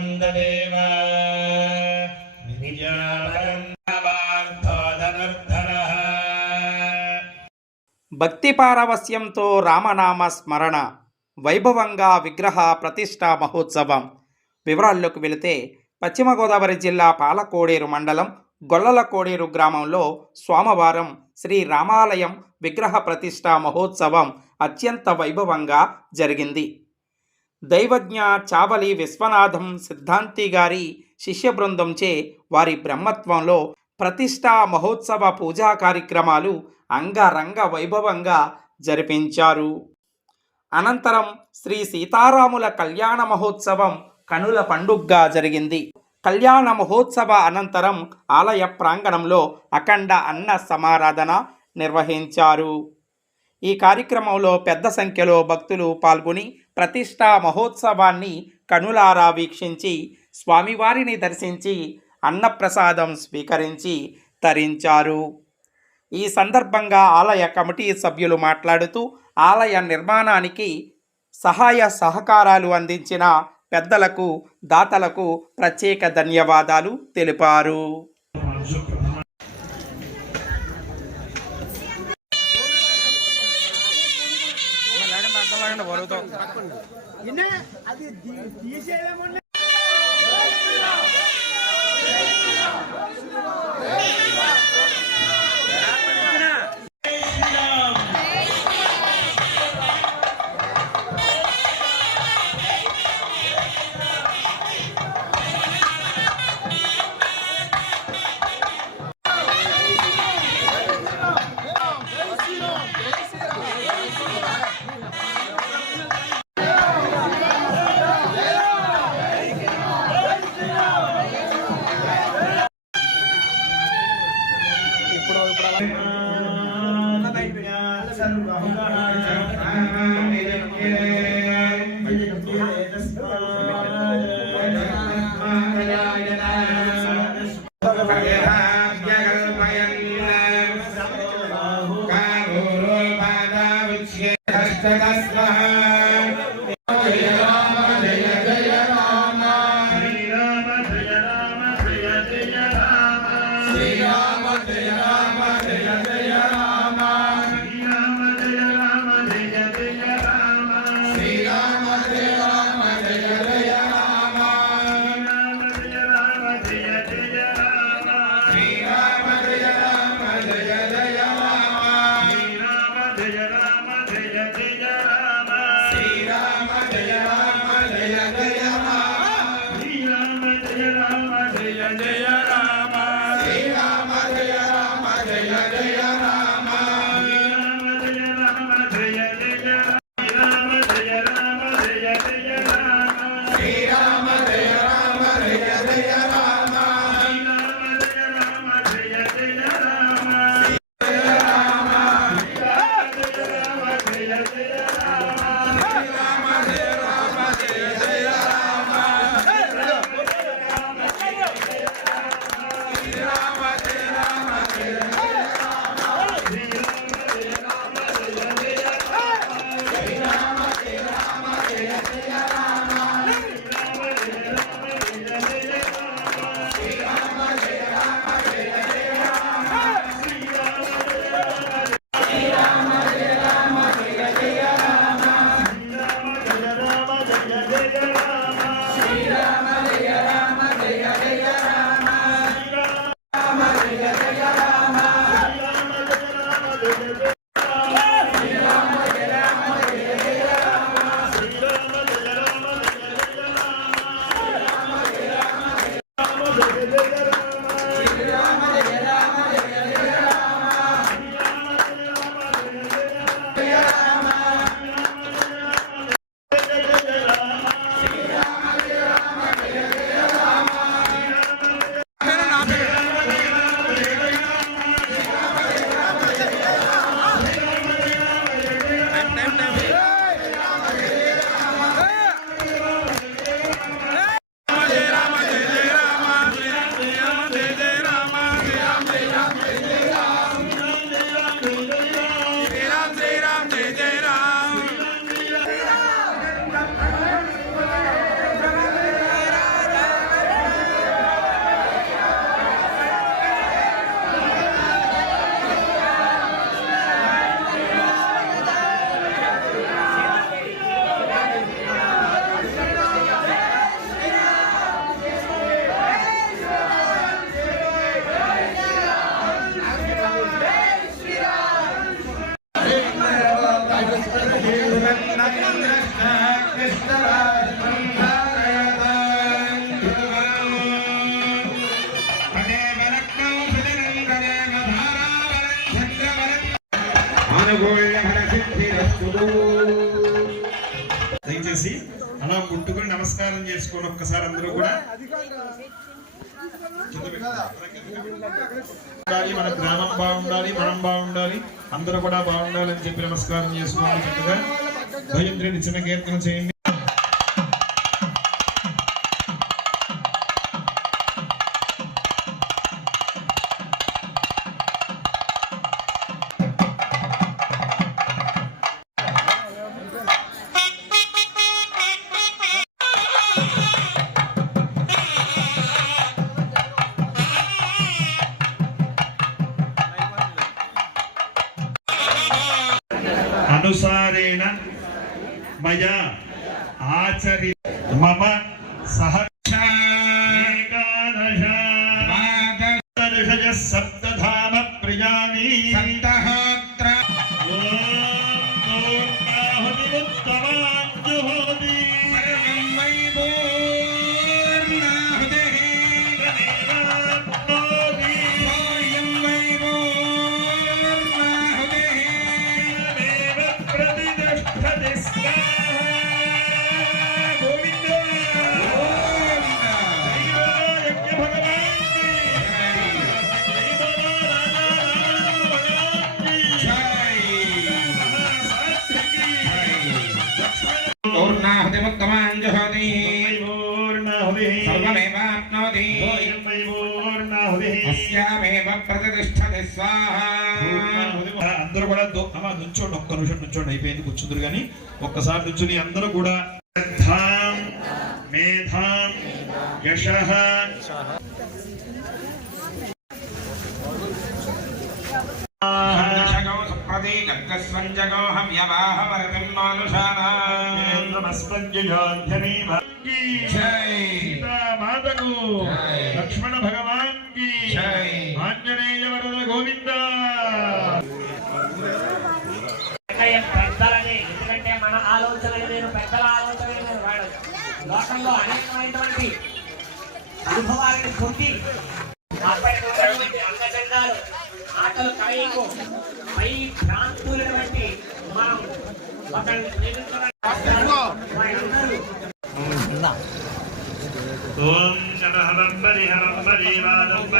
తారాబలం భక్తి పారవస్యంతో రామనామ స్మరణ వైభవంగా విగ్రహ ప్రతిష్ట మహోత్సవం. వివరాల్లోకి వెళితే పశ్చిమ గోదావరి జిల్లా పాలకోడేరు మండలం గొల్లల కోడేరు గ్రామంలో సోమవారం శ్రీ రామాలయం విగ్రహ ప్రతిష్ట మహోత్సవం అత్యంత వైభవంగా జరిగింది. దైవజ్ఞ చావలి విశ్వనాథం సిద్ధాంతి గారి శిష్య బృందంచే వారి బ్రహ్మత్వంలో ప్రతిష్టా మహోత్సవ పూజా కార్యక్రమాలు అంగరంగ వైభవంగా జరిపించారు. అనంతరం శ్రీ సీతారాముల కళ్యాణ మహోత్సవం కనుల పండుగగా జరిగింది. కళ్యాణ మహోత్సవ అనంతరం ఆలయ ప్రాంగణంలో అఖండ అన్న సమారాధన నిర్వహించారు. ఈ కార్యక్రమంలో పెద్ద సంఖ్యలో భక్తులు పాల్గొని ప్రతిష్టా మహోత్సవాన్ని కనులారా వీక్షించి స్వామివారిని దర్శించి అన్నప్రసాదం స్వీకరించి తరించారు. ఈ సందర్భంగా ఆలయ కమిటీ సభ్యులు మాట్లాడుతూ ఆలయ నిర్మాణానికి సహాయ సహకారాలు అందించిన పెద్దలకు దాతలకు ప్రత్యేక ధన్యవాదాలు తెలిపారు. అది తీసేయలేమన్నా Yeah. Hallelujah. దయచేసి అలా ముట్టుకుని నమస్కారం చేసుకోండి ఒక్కసారి అందరూ కూడా మన గ్రామం బాగుండాలి మనం బాగుండాలి అందరూ కూడా బాగుండాలి అని చెప్పి నమస్కారం చేసుకోవాలి చక్కగా భయం చిన్న కీర్తన చేయండి. అనుసారేణ మయా ఆచరి మమ సహ స్వాహా. అందరూ కూడా అమ్మా నుంచోండి ఒక్క నిమిషం నుంచోండి అయిపోయింది కూర్చుందరు కానీ ఒక్కసారి నుంచుని అందరూ కూడా శ్రద్ధాం మేధాం యశ. లక్ష్మణ భగవాన్కి జై. గోవింద. పెద్దలది ఎందుకంటే మన ఆలోచన నేను పెద్దల ఆలోచన నేను వాడు లోకంలో అనేకమైనటువంటి అనుభవాలను పొంది అంగచండాలు ఆటలు కలయికు పై భ్రాంతులను బట్టి మనం ఒకరిని ఓం నమ హరంబరి హరంబరి వాదంబరి